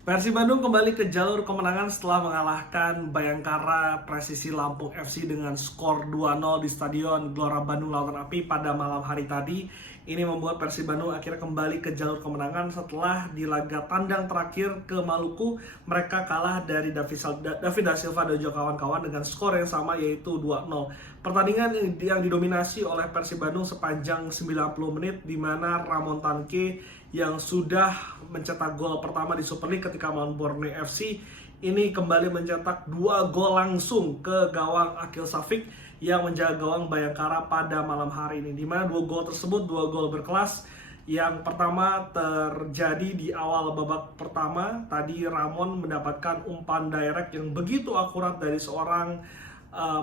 Persib Bandung kembali ke jalur kemenangan setelah mengalahkan Bayangkara Presisi Lampung FC dengan skor 2-0 di Stadion Gelora Bandung Lautan Api pada malam hari tadi. Ini membuat Persib Bandung akhirnya kembali ke jalur kemenangan setelah di laga tandang terakhir ke Maluku mereka kalah dari David da Silva dan juga kawan-kawan dengan skor yang sama yaitu 2-0. Pertandingan yang didominasi oleh Persib Bandung sepanjang 90 menit di mana Ramon Tanque yang sudah mencetak gol pertama di Super League ketika melawan Borneo FC ini kembali mencetak 2 gol langsung ke gawang Akil Safik yang menjaga gawang Bayangkara pada malam hari ini, di mana 2 gol tersebut 2 gol berkelas. Yang pertama terjadi di awal babak pertama, tadi Ramon mendapatkan umpan direct yang begitu akurat dari seorang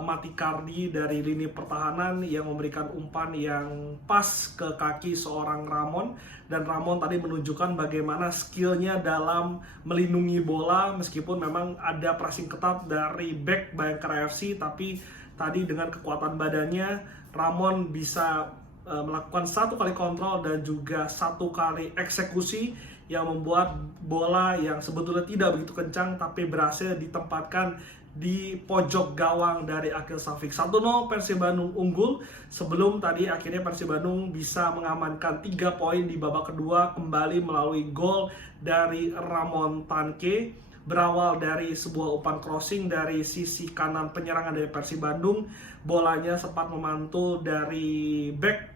Matikardi dari lini pertahanan yang memberikan umpan yang pas ke kaki seorang Ramon, dan Ramon tadi menunjukkan bagaimana skillnya dalam melindungi bola meskipun memang ada pressing ketat dari back Bayangkara FC, tapi tadi dengan kekuatan badannya Ramon bisa melakukan 1 kali kontrol dan juga 1 kali eksekusi yang membuat bola yang sebetulnya tidak begitu kencang tapi berhasil ditempatkan di pojok gawang dari Akil Safik. 1-0 Persib Bandung unggul sebelum tadi akhirnya Persib Bandung bisa mengamankan 3 poin di babak kedua kembali melalui gol dari Ramon Tanque. Berawal dari sebuah umpan crossing dari sisi kanan penyerangan dari Persib Bandung, bolanya sempat memantul dari back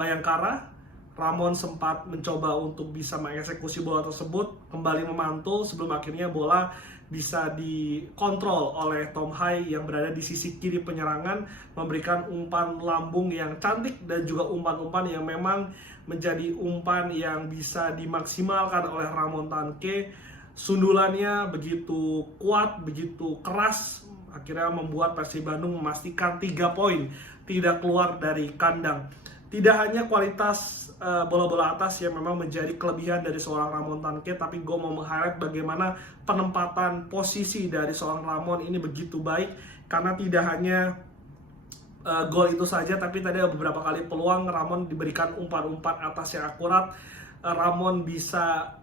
Bayangkara. Ramon sempat mencoba untuk bisa mengeksekusi bola tersebut, kembali memantul sebelum akhirnya bola bisa dikontrol oleh Tom Hai yang berada di sisi kiri penyerangan, memberikan umpan lambung yang cantik dan juga umpan-umpan yang memang menjadi umpan yang bisa dimaksimalkan oleh Ramon Tanque. Sundulannya begitu kuat, begitu keras, akhirnya membuat Persib Bandung memastikan 3 poin tidak keluar dari kandang. Tidak hanya kualitas bola-bola atas yang memang menjadi kelebihan dari seorang Ramon Tanque, tapi gue mau meng-highlight bagaimana penempatan posisi dari seorang Ramon ini begitu baik, karena tidak hanya gol itu saja, tapi tadi ada beberapa kali peluang Ramon diberikan umpan-umpan atas yang akurat. Ramon bisa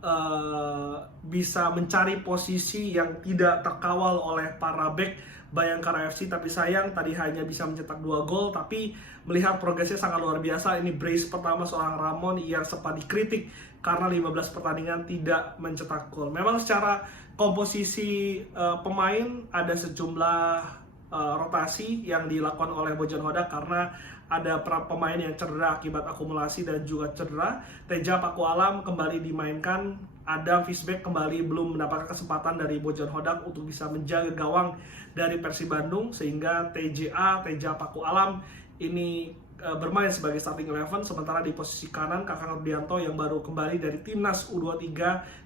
mencari posisi yang tidak terkawal oleh para back Bayangkara FC, tapi sayang tadi hanya bisa mencetak 2 gol. Tapi melihat progresnya sangat luar biasa, ini brace pertama seorang Ramon yang sempat dikritik karena 15 pertandingan tidak mencetak gol. Memang secara komposisi pemain ada sejumlah rotasi yang dilakukan oleh Bojan Hodak karena ada pemain yang cedera akibat akumulasi dan juga cedera. Teja Paku Alam kembali dimainkan, Adam Fisbeck kembali belum mendapatkan kesempatan dari Bojan Hodak untuk bisa menjaga gawang dari Persib Bandung, sehingga Teja Paku Alam ini bermain sebagai starting 11, sementara di posisi kanan Kakang Rudianto yang baru kembali dari Timnas U23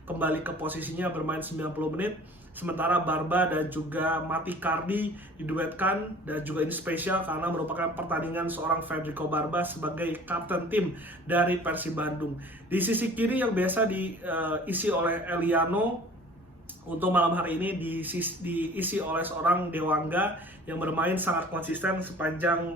kembali ke posisinya bermain 90 menit. Sementara Barba dan juga Matikardi diduetkan, dan juga ini spesial karena merupakan pertandingan seorang Federico Barba sebagai kapten tim dari Persib Bandung. Di sisi kiri yang biasa diisi oleh Eliano, untuk malam hari ini diisi oleh seorang Dewangga yang bermain sangat konsisten sepanjang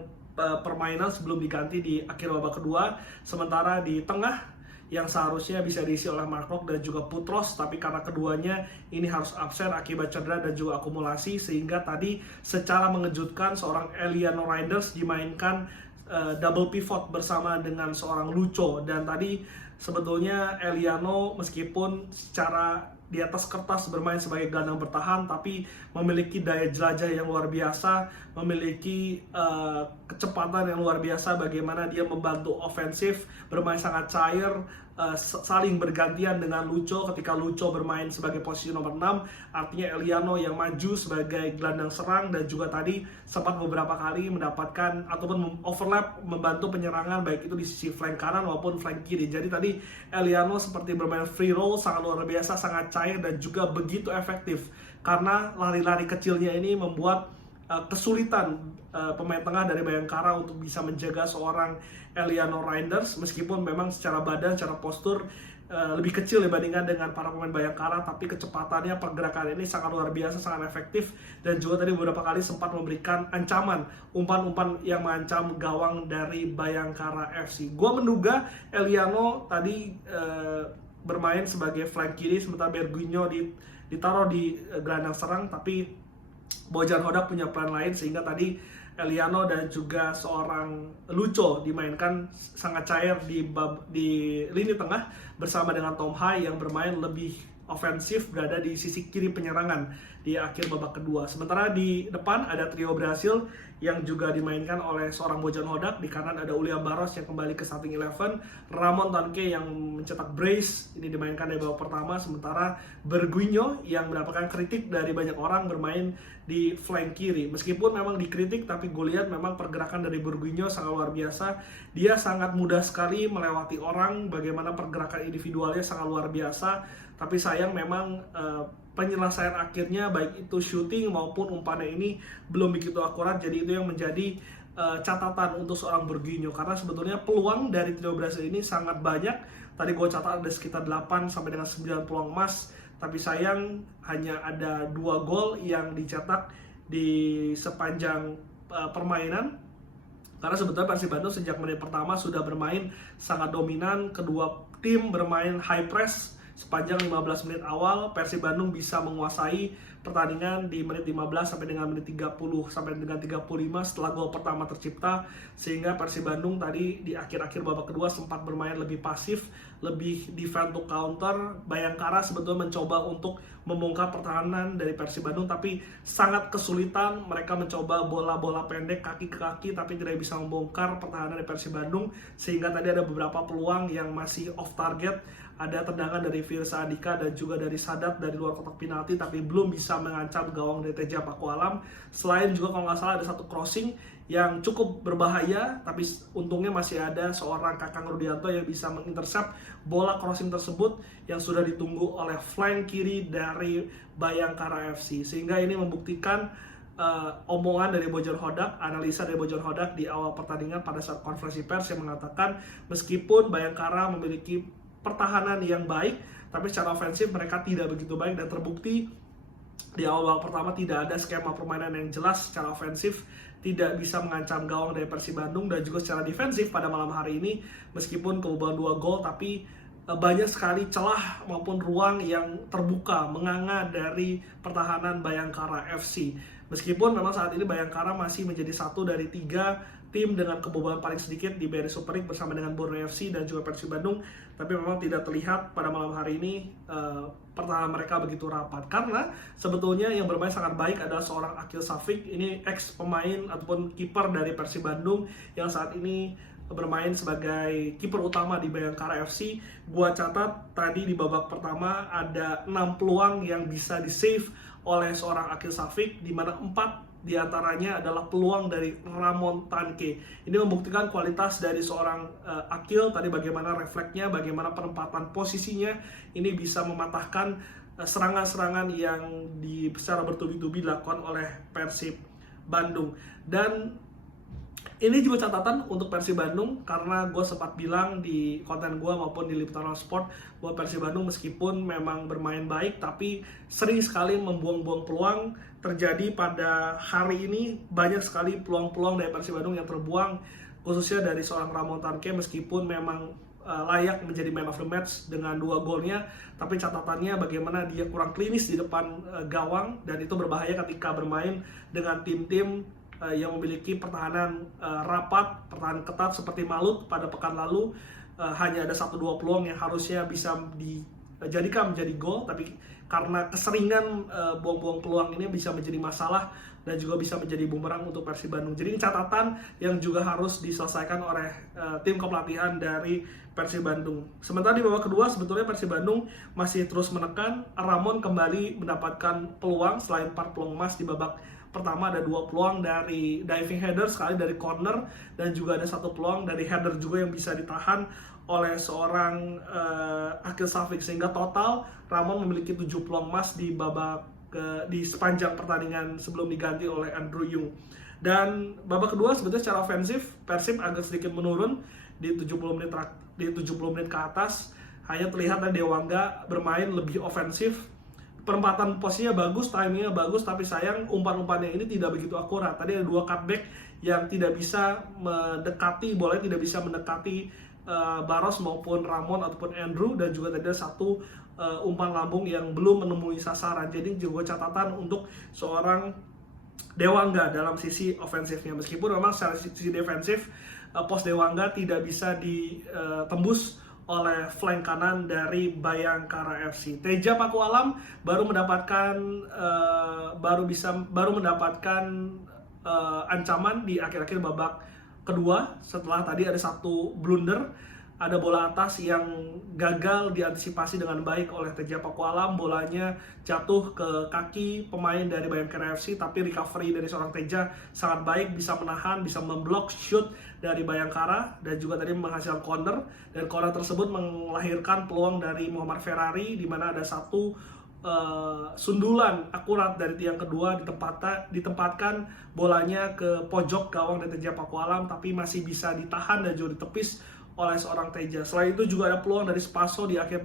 permainan sebelum diganti di akhir babak kedua. Sementara di tengah yang seharusnya bisa diisi oleh Marklock dan juga Putros, tapi karena keduanya ini harus absen akibat cedera dan juga akumulasi, sehingga tadi secara mengejutkan seorang Eliano Reinders dimainkan double pivot bersama dengan seorang Lucho. Dan tadi sebetulnya Eliano meskipun secara di atas kertas bermain sebagai gelandang bertahan, tapi memiliki daya jelajah yang luar biasa, memiliki kecepatan yang luar biasa, bagaimana dia membantu ofensif, bermain sangat cair, saling bergantian dengan Lucho. Ketika Lucho bermain sebagai posisi nomor 6, artinya Eliano yang maju sebagai gelandang serang, dan juga tadi sempat beberapa kali mendapatkan ataupun overlap membantu penyerangan baik itu di sisi flank kanan maupun flank kiri. Jadi tadi Eliano seperti bermain free roll sangat luar biasa, sangat cair dan juga begitu efektif, karena lari-lari kecilnya ini membuat kesulitan pemain tengah dari Bayangkara untuk bisa menjaga seorang Eliano Reinders, meskipun memang secara badan, secara postur lebih kecil dibandingkan dengan para pemain Bayangkara, tapi kecepatannya, pergerakan ini sangat luar biasa, sangat efektif, dan juga tadi beberapa kali sempat memberikan ancaman, umpan-umpan yang mengancam gawang dari Bayangkara FC. Gua menduga Eliano tadi bermain sebagai flank kiri, sementara Berguinho ditaruh di gelandang serang, tapi Bojan Hodak punya peran lain sehingga tadi Eliano dan juga seorang Lucho dimainkan sangat cair di lini tengah bersama dengan Tom Hai yang bermain lebih ofensif, berada di sisi kiri penyerangan di akhir babak kedua. Sementara di depan ada trio Brasil yang juga dimainkan oleh seorang Bojan Hodak. Di kanan ada William Barros yang kembali ke starting 11, Ramon Tanque yang mencetak brace, ini dimainkan dari babak pertama, sementara Berguinho yang mendapatkan kritik dari banyak orang bermain di flank kiri. Meskipun memang dikritik, tapi gue lihat memang pergerakan dari Berguinho sangat luar biasa. Dia sangat mudah sekali melewati orang, bagaimana pergerakan individualnya sangat luar biasa. Tapi sayang memang penyelesaian akhirnya baik itu shooting maupun umpannya ini belum begitu akurat. Jadi itu yang menjadi catatan untuk seorang Berguinho, karena sebetulnya peluang dari trio Brasil ini sangat banyak. Tadi gue catat ada sekitar 8 sampai dengan 9 peluang emas, tapi sayang hanya ada 2 gol yang dicetak di sepanjang permainan. Karena sebetulnya Persib Bandung sejak menit pertama sudah bermain sangat dominan, kedua tim bermain high press sepanjang 15 menit awal. Persib Bandung bisa menguasai pertandingan di menit 15 sampai dengan menit 30 sampai dengan 35 setelah gol pertama tercipta, sehingga Persib Bandung tadi di akhir-akhir babak kedua sempat bermain lebih pasif, lebih defend to counter. Bayangkara sebetulnya mencoba untuk membongkar pertahanan dari Persib Bandung, tapi sangat kesulitan. Mereka mencoba bola-bola pendek kaki ke kaki, tapi tidak bisa membongkar pertahanan dari Persib Bandung, sehingga tadi ada beberapa peluang yang masih off target. Ada tendangan dari Firsa Andika dan juga dari Sadat dari luar kotak penalti, tapi belum bisa mengancam gawang dari Teja Pakualam. Selain juga kalau nggak salah ada satu crossing yang cukup berbahaya, tapi untungnya masih ada seorang Kakang Rudianto yang bisa mengintercept bola crossing tersebut yang sudah ditunggu oleh flank kiri dari Bayangkara FC. Sehingga ini membuktikan omongan dari Bojan Hodak, analisa dari Bojan Hodak di awal pertandingan pada saat konferensi pers yang mengatakan meskipun Bayangkara memiliki pertahanan yang baik, tapi secara ofensif mereka tidak begitu baik, dan terbukti di awal pertama tidak ada skema permainan yang jelas secara ofensif, tidak bisa mengancam gawang dari Persib Bandung. Dan juga secara defensif pada malam hari ini meskipun kebobolan 2 gol, tapi banyak sekali celah maupun ruang yang terbuka menganga dari pertahanan Bayangkara FC. Meskipun memang saat ini Bayangkara masih menjadi satu dari 3 tim dengan kebobolan paling sedikit di BRI Super League bersama dengan Borneo FC dan juga Persib Bandung, tapi memang tidak terlihat pada malam hari ini pertahanan mereka begitu rapat. Karena sebetulnya yang bermain sangat baik adalah seorang Akil Safik, ini ex pemain ataupun kiper dari Persib Bandung yang saat ini bermain sebagai kiper utama di Bayangkara FC. Gua catat tadi di babak pertama ada 6 peluang yang bisa di-save oleh seorang Akil Safik, di mana 4 di antaranya adalah peluang dari Ramon Tanque. Ini membuktikan kualitas dari seorang Akil tadi, bagaimana refleksnya, bagaimana penempatan posisinya, ini bisa mematahkan serangan-serangan yang secara bertubi-tubi dilakukan oleh Persib Bandung. Dan ini juga catatan untuk Persib Bandung, karena gue sempat bilang di konten gue maupun di Liputan Sport bahwa Persib Bandung meskipun memang bermain baik, tapi sering sekali membuang-buang peluang. Terjadi pada hari ini banyak sekali peluang-peluang dari Persib Bandung yang terbuang, khususnya dari seorang Ramon Tanque. Meskipun memang layak menjadi man of the match dengan 2 golnya, tapi catatannya bagaimana dia kurang klinis di depan gawang, dan itu berbahaya ketika bermain dengan tim-tim yang memiliki pertahanan rapat, pertahanan ketat seperti Malut pada pekan lalu. Hanya ada 1-2 peluang yang harusnya bisa dijadikan menjadi gol, tapi karena keseringan buang-buang peluang ini bisa menjadi masalah dan juga bisa menjadi bumerang untuk Persib Bandung. Jadi ini catatan yang juga harus diselesaikan oleh tim kepelatihan dari Persib Bandung. Sementara di babak kedua sebetulnya Persib Bandung masih terus menekan. Ramon kembali mendapatkan peluang, selain 4 peluang emas di babak pertama ada 2 peluang dari diving header, sekali dari corner, dan juga ada 1 peluang dari header juga yang bisa ditahan oleh seorang Akil Safik, sehingga total Ramon memiliki 7 peluang emas di di sepanjang pertandingan sebelum diganti oleh Andrew Yung. Dan babak kedua sebetulnya secara ofensif Persib agak sedikit menurun di 70 menit ke atas. Hanya terlihat dari Dewangga bermain lebih ofensif. Perempatan posisinya bagus, timingnya bagus, tapi sayang umpan-umpannya ini tidak begitu akurat. Tadi ada 2 cutback yang tidak bisa mendekati, bolanya tidak bisa mendekati Barros maupun Ramon ataupun Andrew, dan juga tadi ada satu umpan lambung yang belum menemui sasaran. Jadi juga catatan untuk seorang Dewangga dalam sisi ofensifnya, meskipun memang secara sisi defensif pos Dewangga tidak bisa ditembus oleh flank kanan dari Bayangkara FC. Teja Pakualam baru mendapatkan ancaman di akhir-akhir babak kedua setelah tadi ada satu blunder, ada bola atas yang gagal diantisipasi dengan baik oleh Teja Pakualam. Bolanya jatuh ke kaki pemain dari Bayangkara FC, tapi recovery dari seorang Teja sangat baik, bisa menahan, bisa memblok shoot dari Bayangkara, dan juga tadi menghasilkan corner, dan corner tersebut melahirkan peluang dari Muhammad Ferrari, di mana ada satu sundulan akurat dari tiang kedua, ditempatkan bolanya ke pojok gawang dari Teja Pakualam, tapi masih bisa ditahan dan juga ditepis oleh seorang Teja. Selain itu juga ada peluang dari Spaso di akhir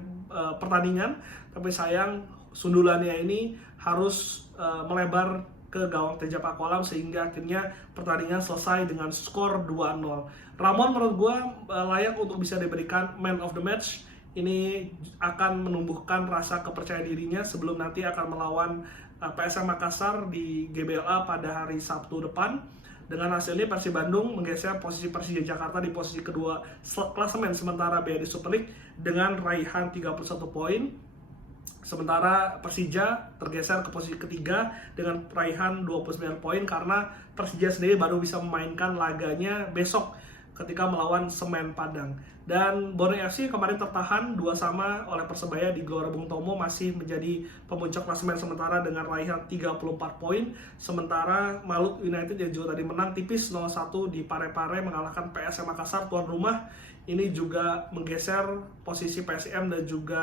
pertandingan, tapi sayang sundulannya ini harus melebar ke gawang Teja Pakualam, sehingga akhirnya pertandingan selesai dengan skor 2-0. Ramon menurut gue layak untuk bisa diberikan man of the match. Ini akan menumbuhkan rasa kepercayaan dirinya sebelum nanti akan melawan PSM Makassar di GBLA pada hari Sabtu depan. Dengan hasil ini Persib Bandung menggeser posisi Persija Jakarta di posisi kedua klasemen sementara BRI Super League dengan raihan 31 poin. Sementara Persija tergeser ke posisi ketiga dengan raihan 29 poin karena Persija sendiri baru bisa memainkan laganya besok ketika melawan Semen Padang. Dan Borneo FC kemarin tertahan 2-2 oleh Persebaya di Gelora Bung Tomo, masih menjadi pemuncak klasemen sementara dengan raihan 34 poin. Sementara Malut United yang juga tadi menang tipis 0-1 di Parepare mengalahkan PSM Makassar tuan rumah. Ini juga menggeser posisi PSM dan juga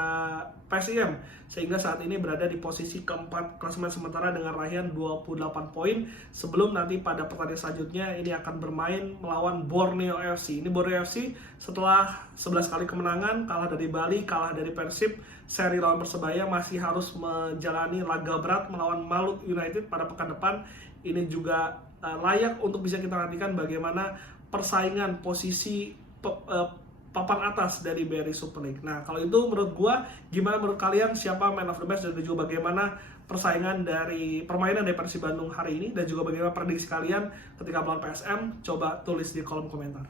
PSIM, sehingga saat ini berada di posisi keempat klasemen sementara dengan raihan 28 poin, sebelum nanti pada pertandingan selanjutnya ini akan bermain melawan Borneo FC. Ini Borneo FC setelah 11 kali kemenangan, kalah dari Bali, kalah dari Persib, seri lawan Persebaya, masih harus menjalani laga berat melawan Malut United pada pekan depan. Ini juga layak untuk bisa kita nantikan bagaimana persaingan posisi papan atas dari BRI Super League. Nah, kalau itu menurut gua, gimana menurut kalian, siapa man of the match, dan juga bagaimana persaingan dari permainan dari Persib Bandung hari ini, dan juga bagaimana prediksi kalian ketika melawan PSM? Coba tulis di kolom komentar.